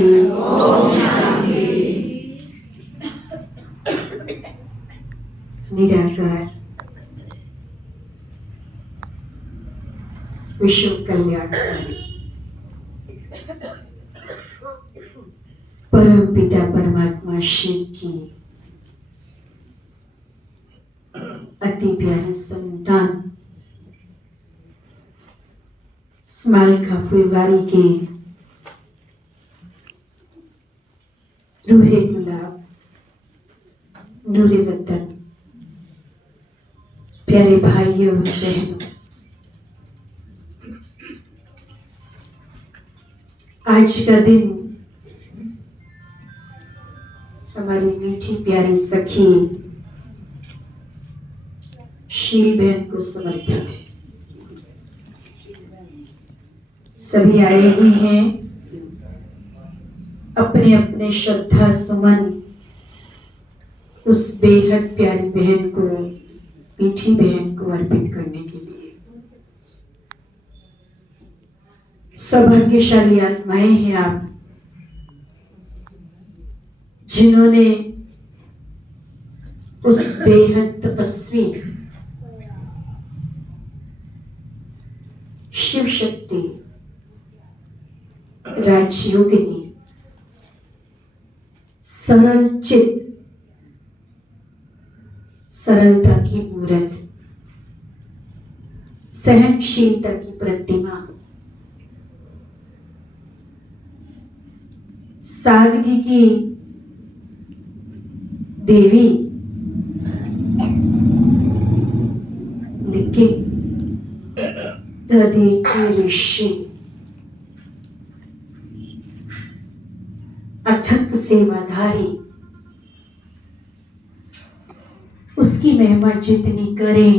शांति। निराकार विश्व कल्याणकारी परम पिता परमात्मा शिव की अति प्यारे संतान स्मालिका फुलवारी के रूहे गुलाब नूरे रतन प्यारे भाइयों और बहनों, आज का दिन हमारी मीठी प्यारी सखी शील बहन को समर्पित है। सभी आए ही हैं अपने अपने श्रद्धा सुमन उस बेहद प्यारी बहन को, मीठी बहन को अर्पित करने के लिए। सौभाग्यशाली आत्माएं हैं आप, जिन्होंने उस बेहद तपस्वी शिव शक्ति राजयोगिनी सरल चित्त सरलता की मूर्त सहनशीलता की प्रतिमा सादगी की देवी, लेकिन दधीची ऋषि अथक सेवाधारी, उसकी महिमा जितनी करें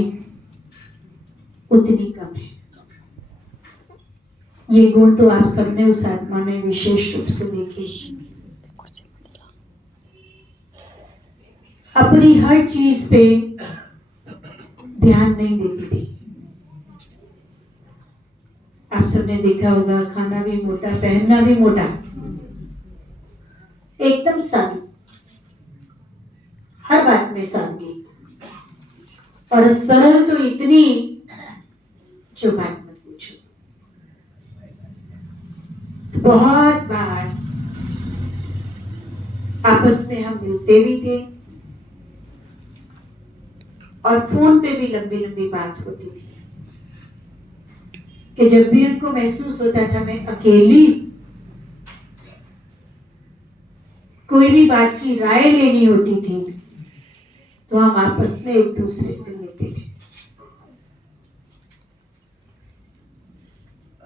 उतनी कम है। ये गुण तो आप सबने उस आत्मा में विशेष रूप से देखे। अपनी हर चीज पे ध्यान नहीं देती थी। आप सबने देखा होगा, खाना भी मोटा, पहनना भी मोटा, एकदम सादी, हर बात में सादगी, और सरल तो इतनी जो बात मत पूछो। तो बहुत बार आपस में हम मिलते भी थे और फोन पे भी लंबी लंबी बात होती थी कि जब भी उनको महसूस होता था मैं अकेली, कोई भी बात की राय लेनी होती थी तो हम आपस में एक दूसरे से लेते थे।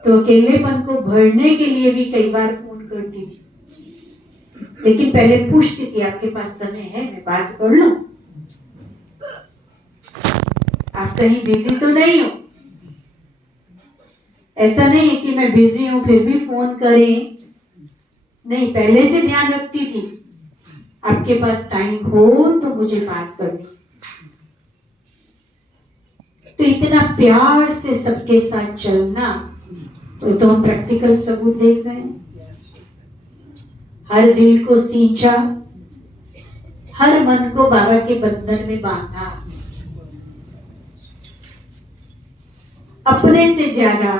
तो अकेलेपन को भरने के लिए भी कई बार फोन करती थी, लेकिन पहले पूछती थी आपके पास समय है, मैं बात कर लूं, आप कहीं बिजी तो नहीं हो। ऐसा नहीं है कि मैं बिजी हूं फिर भी फोन करें, नहीं, पहले से ध्यान रखती थी आपके पास टाइम हो तो मुझे बात करनी। तो इतना प्यार से सबके साथ चलना, तो हम प्रैक्टिकल सबूत देख रहे हैं। हर दिल को सींचा, हर मन को बाबा के बंधन में बांधा, अपने से ज्यादा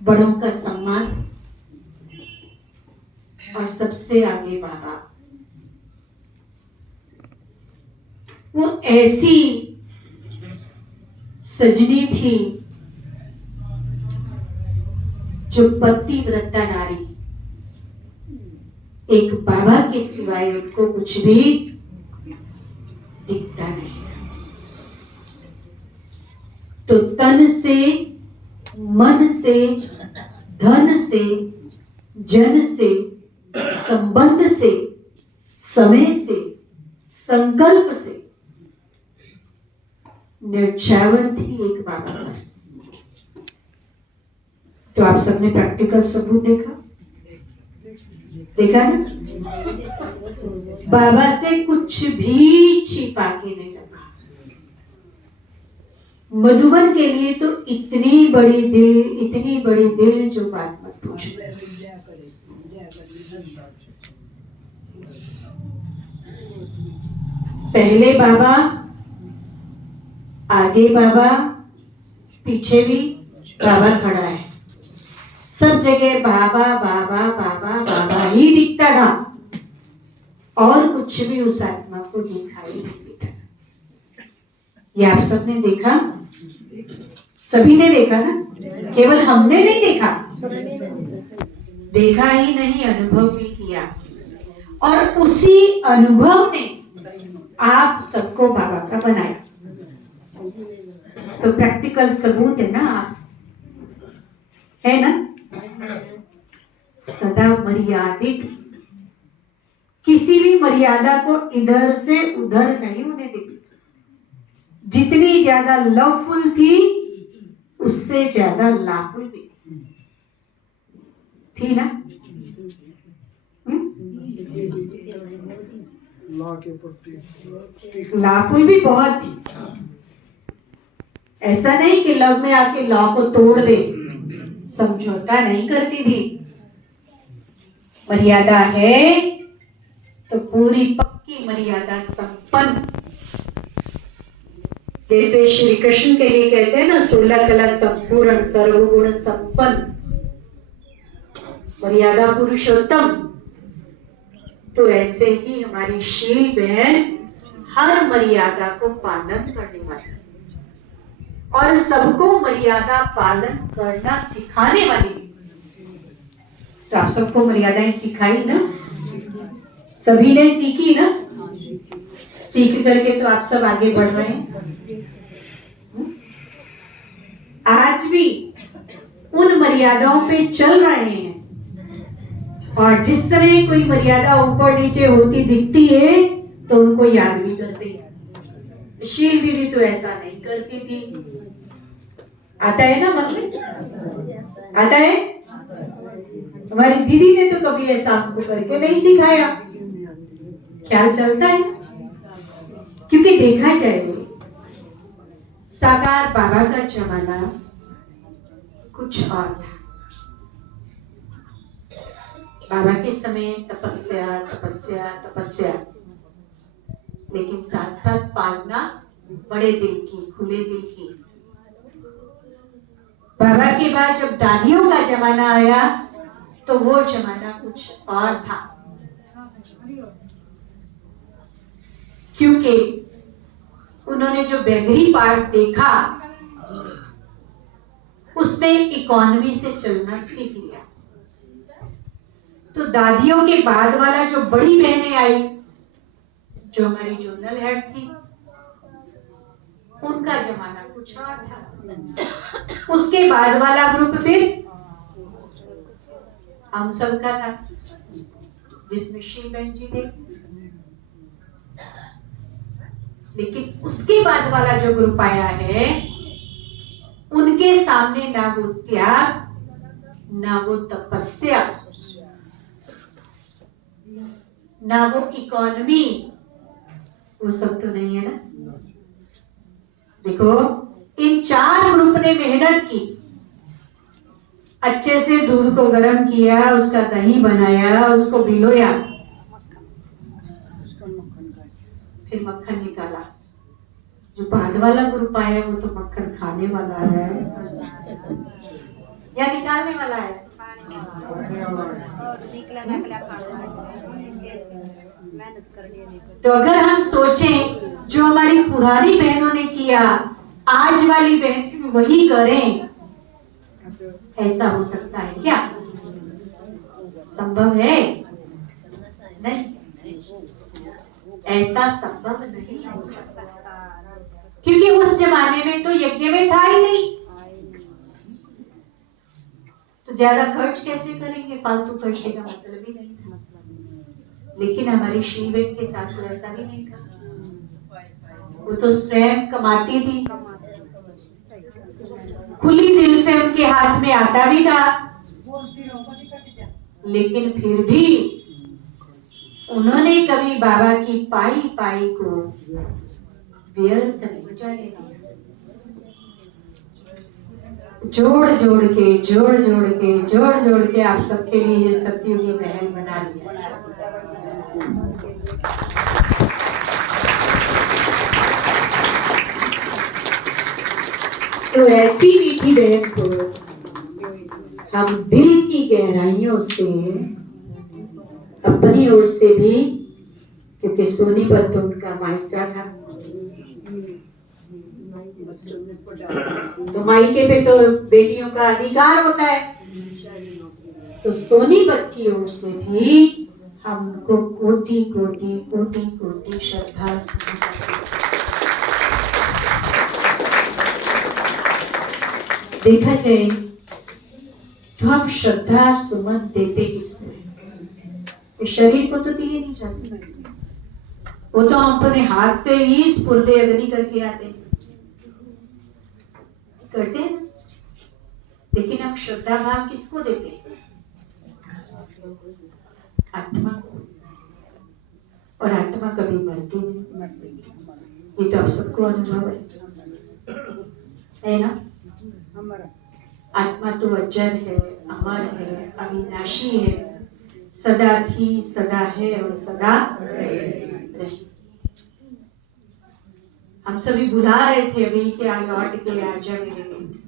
बड़ों का सम्मान, और सबसे आगे बाबा। वो ऐसी सजनी थी जो पतिव्रता नारी, एक बाबा के सिवाय उनको कुछ भी दिखता नहीं। तो तन से, मन से, धन से, जन से, संबंध से, समय से, संकल्प से निर्छावर थी एक बाबा पर। तो आप सबने प्रैक्टिकल सबूत देखा ना? बाबा से कुछ भी छिपा के नहीं रखा। मधुबन के लिए तो इतनी बड़ी दिल जो बात मत पूछो। पहले बाबा, आगे बाबा, पीछे भी बाबा खड़ा है। सब जगह बाबा बाबा बाबा बाबा ही दिखता था और कुछ भी उस आत्मा को दिखाई नहीं देता। ये आप सबने देखा, सभी ने देखा ना, केवल हमने नहीं देखा, देखा ही नहीं, अनुभव भी किया। और उसी अनुभव ने आप सबको बाबा का बनाया। तो प्रैक्टिकल सबूत है ना आप, है ना? सदा मर्यादित, किसी भी मर्यादा को इधर से उधर नहीं होने देती। जितनी ज्यादा लवफुल थी उससे ज्यादा लाफुल भी थी ना? लाफुल भी बहुत थी। ऐसा नहीं कि लव में आके लॉ को तोड़ दे, समझौता नहीं करती थी। मर्यादा है तो पूरी पक्की मर्यादा संपन्न। जैसे श्री कृष्ण के लिए कहते हैं ना, 16 कला संपूर्ण सर्वगुण संपन्न मर्यादा पुरुषोत्तम। तो ऐसे ही हमारी शील बहन हर मर्यादा को पालन करने वाली और सबको मर्यादा पालन करना सिखाने वाली। तो आप सबको मर्यादाएं सिखाई ना, सभी ने सीखी ना, सीख करके तो आप सब आगे बढ़ रहे हैं। आज भी उन मर्यादाओं पे चल रहे हैं और जिस समय कोई मर्यादा ऊपर नीचे होती दिखती है तो उनको याद भी करते हैं। शील दीदी तो ऐसा नहीं करती थी। आता है ना मन में? आता है? हमारी दीदी ने तो कभी ऐसा हमको करके नहीं सिखाया। ख्याल चलता है क्योंकि देखा जाए साकार बाबा का जमाना कुछ और था। बाबा के समय तपस्या तपस्या तपस्या, लेकिन साथ साथ पालना बड़े दिल की, खुले दिल की। बाबा के बाद जब दादियों का जमाना आया तो वो जमाना कुछ और था, क्योंकि उन्होंने जो बेगरी पार्ट देखा उसमें इकोनॉमी से चलना सीख लिया। तो दादियों के बाद वाला जो बड़ी बहनें आई, जो हमारी जोनल हेड थी, उनका जमाना कुछ और था। उसके बाद वाला ग्रुप फिर हम सब का था, जिसमें शिव बहन जी थे। लेकिन उसके बाद वाला जो ग्रुप आया है, उनके सामने ना वो त्याग, ना वो तपस्या, ना वो इकोनॉमी, वो सब तो नहीं है ना। देखो, इन 4 ग्रुप ने मेहनत की, अच्छे से दूध को गर्म किया, उसका दही बनाया, उसको भिगोया, फिर मक्खन निकाला। जो बाद वाला ग्रुप आया वो तो मक्खन खाने वाला है या निकालने वाला है? तो अगर हम सोचें जो हमारी पुरानी बहनों ने किया, आज वाली बहन भी वही करें, ऐसा हो सकता है क्या? संभव है? नहीं, ऐसा संभव नहीं हो सकता, क्योंकि उस जमाने में तो यज्ञ में था ही नहीं। तो ज्यादा खर्च कैसे करेंगे? फालतू खर्चे का मतलब ही नहीं था। लेकिन हमारी श्रीबेन के साथ तो ऐसा भी नहीं था। वो तो स्वयं कमाती थी, खुली दिल से उनके हाथ में आता भी था, लेकिन फिर भी उन्होंने कभी बाबा की पाई पाई को व्यर्थ नहीं जाने दिया। जोड़ जोड़ के आप सबके लिए ये सतयुगी महल बना दिया। तो ऐसी मीठी बहन को हम दिल की गहराइयों से अपनी ओर से भी, क्योंकि सोनीपत तो उनका मायका था, तो मायके पे तो बेटियों का अधिकार होता है, तो सोनीपत की ओर से भी हमको कोटि कोटि कोटि कोटि श्रद्धा देखा जाए तो हम श्रद्धा सुमन देते किसको हैं? शरीर को तो दिए नहीं जाते, वो तो हम अपने हाथ से ही स्फूर्ति अग्नि करके आते करते हैं, लेकिन हम श्रद्धा भाव किसको देते हैं? आत्मा को। और आत्मा कभी मरती नहीं, ये तो आप सबको अनुभव है ना? आत्मा तो अजर है, अमर है, अविनाशी है, सदा थी, सदा है और सदा रहेगी। हम सभी बुला रहे थे अभी कि आ लौट के आजा मेरे बेटे।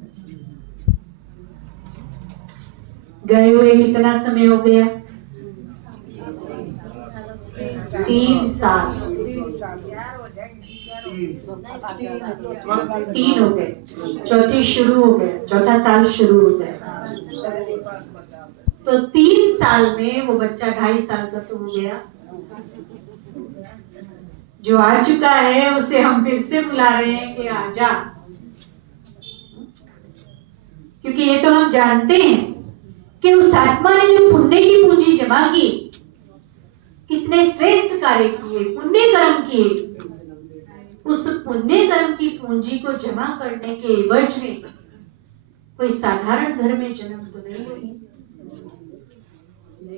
गए हुए कितना समय हो गया? 3 साल। 3 हो गए, चौथी शुरू हो गया, चौथा साल शुरू हो जाए तो 3 साल में वो बच्चा 2.5 साल का तो हो गया। जो आ चुका है उसे हम फिर से बुला रहे हैं कि आजा, क्योंकि ये तो हम जानते हैं कि उस आत्मा ने जो पुण्य की पूंजी जमा की, कितने श्रेष्ठ कार्य किए, पुण्य कर्म किए, उस पुण्य कर्म की पूंजी को जमा करने के एवज में कोई साधारण घर में जन्म तो नहीं लेगी,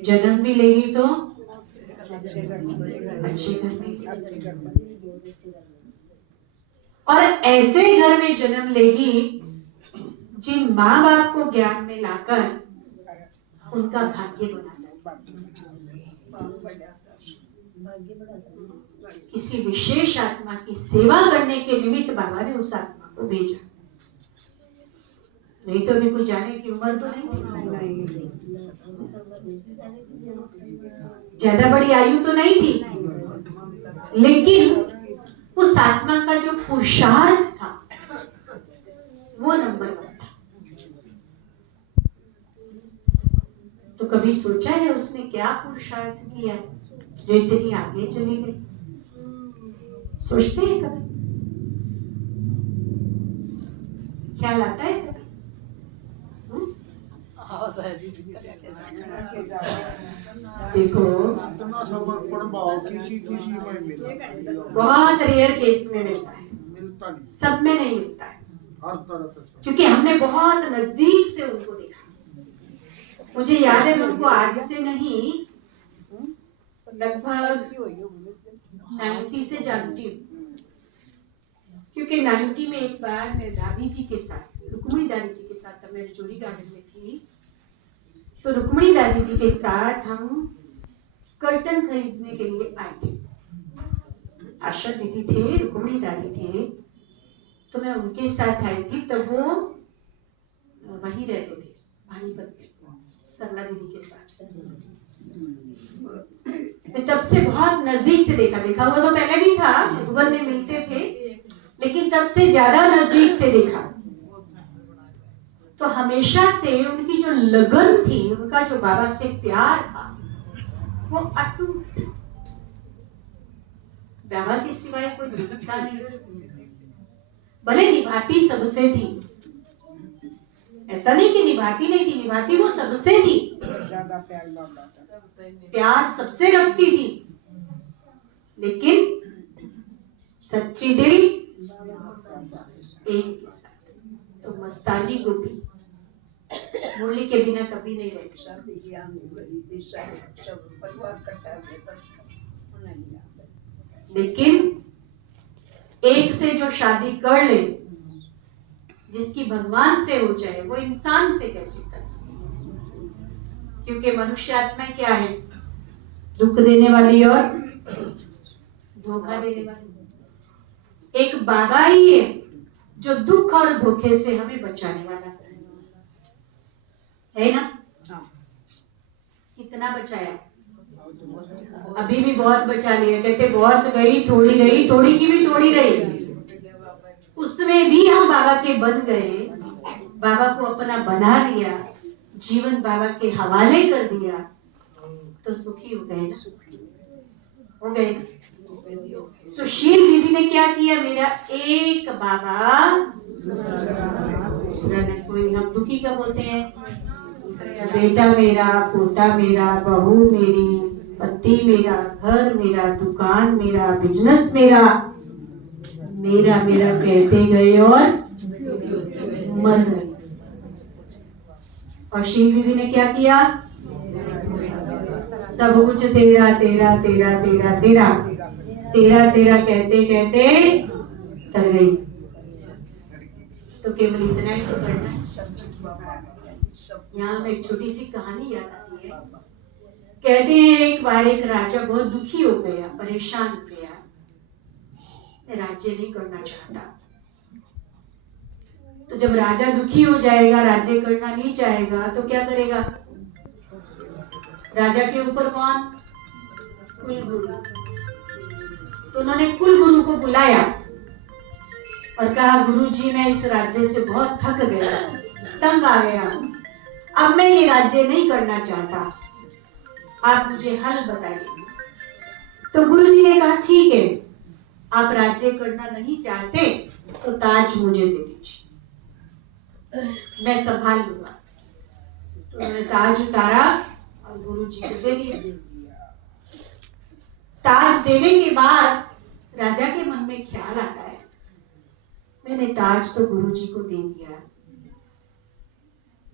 जन्म भी लेगी तो अच्छे घर में, और ऐसे घर में जन्म लेगी जिन माँ बाप को ज्ञान में लाकर उनका भाग्य बना सके। किसी विशेष आत्मा की सेवा करने के निमित्त बाबा ने उस आत्मा को भेजा, नहीं तो अभी कोई जाने की उम्र तो नहीं थी, ज्यादा बड़ी आयु तो नहीं थी, लेकिन उस आत्मा का जो पुरुषार्थ था वो नंबर 1 था। तो कभी सोचा है उसने क्या पुरुषार्थ किया जो इतनी आगे चली गई? सोचते हैं कभी? ख्याल आता है कभी? देखो बहुत रेयर केस में मिलता है, सब में नहीं मिलता है, क्योंकि हमने बहुत नजदीक से उनको देखा। मुझे याद है मैं उनको आज से नहीं लगभग 90 से जानती हूँ, क्योंकि 90 में एक बार मैं दादी जी के साथ, रुक्मणी दादी जी के साथ, तब मैं चोरी गार्डन में थी, तो रुक्मणी दादी जी के साथ हम कर्टन खरीदने के लिए आए थे। आशा दीदी थे, रुक्मणी दादी थे, तो मैं उनके साथ आई थी। तब वो वहीं रहते थे पानीपत में, सरला दीदी के साथ। मैं तब से बहुत नजदीक से देखा हुआ तो पहले भी था, मधुबन में मिलते थे, लेकिन तब से ज्यादा नजदीक से देखा। तो हमेशा से उनकी जो लगन थी, उनका जो बाबा से प्यार था, वो अटूट था। बाबा के सिवाय कोई दिखता नहीं, भले निभाती सबसे थी, ऐसा नहीं कि निभाती नहीं थी, निभाती वो सबसे थी, प्यार सबसे रखती थी, लेकिन सच्ची दिल एक के साथ। तो मस्तानी गोपी मुरली के बिना कभी नहीं रहती। लेकिन एक से जो शादी कर ले, जिसकी भगवान से हो जाए वो इंसान से कैसे करे? क्योंकि मनुष्य आत्मा क्या है? दुख देने वाली और धोखा देने वाली। एक बाबा ही है जो दुख और धोखे से हमें बचाने वाला है ना? कितना बचाया? अभी भी बहुत बचा लिया। कहते बहुत गई, थोड़ी रही, थोड़ी की भी थोड़ी रही। उसमें भी हम बाबा के बन गए, बाबा को अपना बना लिया, जीवन बाबा के हवाले कर दिया, तो सुखी हो गए ना? हो गए। तो शील दीदी ने क्या किया? मेरा एक बाबा, दूसरा न कोई। हम दुखी कब होते हैं? बेटा मेरा, पोता मेरा, बहू मेरी, पति मेरा, घर मेरा, दुकान मेरा, बिजनेस मेरा, मेरा मेरा कहते गए और मर गए। और शील दीदी ने क्या किया? सब कुछ तेरा तेरा तेरा तेरा तेरा तेरा तेरा कहते कहते कर गई। तो केवल इतना ही तो करना है। यहाँ में एक छोटी सी कहानी याद आती है। कहते हैं एक बार एक राजा बहुत दुखी हो गया, परेशान हो गया, मैं राज्य नहीं करना चाहता। तो जब राजा दुखी हो जाएगा, राज्य करना नहीं चाहेगा, तो क्या करेगा? राजा के ऊपर कौन? कुलगुरु। तो उन्होंने कुलगुरु को बुलाया और कहा, गुरुजी मैं इस राज्य से बहुत थक गया, तंग आ गया हूं, अब मैं ये राज्य नहीं करना चाहता, आप मुझे हल बताइए। तो गुरुजी ने कहा, ठीक है, आप राज्य करना नहीं चाहते तो ताज मुझे दे दीजिए, मैं संभाल लूंगा। तो उन्होंने ताज उतारा और गुरुजी को दे दिया। ताज देने के बाद राजा के मन में ख्याल आता है, मैंने ताज तो गुरुजी को दे दिया,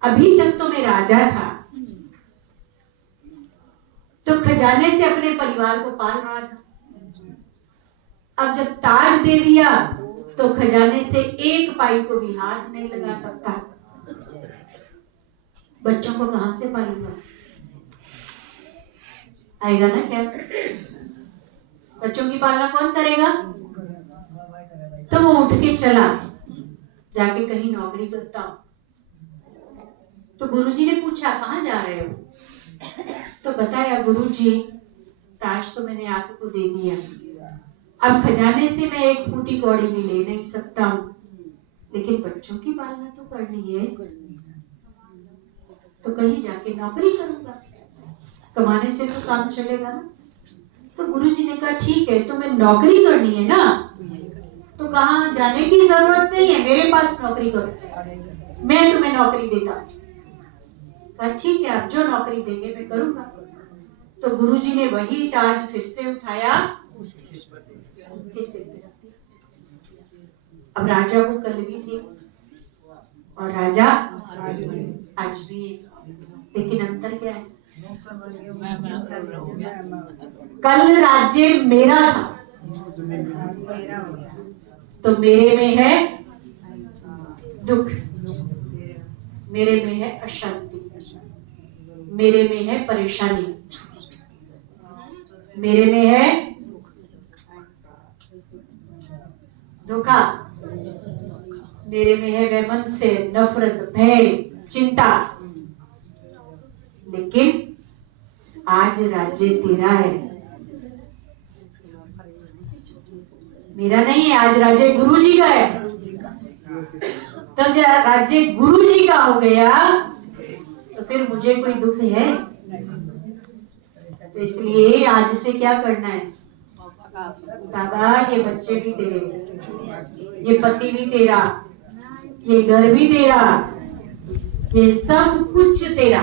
अभी तक तो मैं राजा था, तो खजाने से अपने परिवार को पाल रहा था, अब जब ताज दे दिया तो खजाने से एक पाई को भी हाथ नहीं लगा सकता, बच्चों को कहां से पालूंगा? आएगा ना क्या? बच्चों की पालना कौन करेगा? तो वो उठ के चला, जाके कहीं नौकरी करता हूं। तो गुरुजी ने पूछा, कहां जा रहे हो? तो बताया, गुरुजी ताज तो मैंने आपको दे दिया, अब खजाने से मैं एक फूटी कौड़ी भी ले नहीं सकता हूं, लेकिन बच्चों की पालना तो करनी है, तो कहीं जाके नौकरी करूंगा, कमाने से तो काम चलेगा ना। तो गुरुजी ने कहा, ठीक है, तुम्हें नौकरी करनी है ना, तो कहाँ जाने की जरूरत नहीं है, मेरे पास नौकरी करो, मैं तुम्हें नौकरी देता हूं। कहा, ठीक है, आप जो नौकरी देंगे मैं करूंगा। तो गुरुजी ने वही ताज फिर से उठाया, उनके सिर पे रख दिया। अब राजा को कल भी थी और राजा आज भी है, लेकिन अंतर क्या है? कल राज्य मेरा था, तो मेरे में है दुख, मेरे में है अशांति, मेरे में है परेशानी, मेरे में है धोखा, मेरे में है वैमन से नफरत, भय, चिंता। लेकिन आज राज्य तेरा है, मेरा नहीं है, आज राज्य गुरुजी का है। तब जब राज्य गुरुजी का हो गया तो फिर मुझे कोई दुख है? तो इसलिए आज से क्या करना है? बाबा ये बच्चे भी तेरे, ये पति भी तेरा, ये घर भी तेरा, ये सब कुछ तेरा।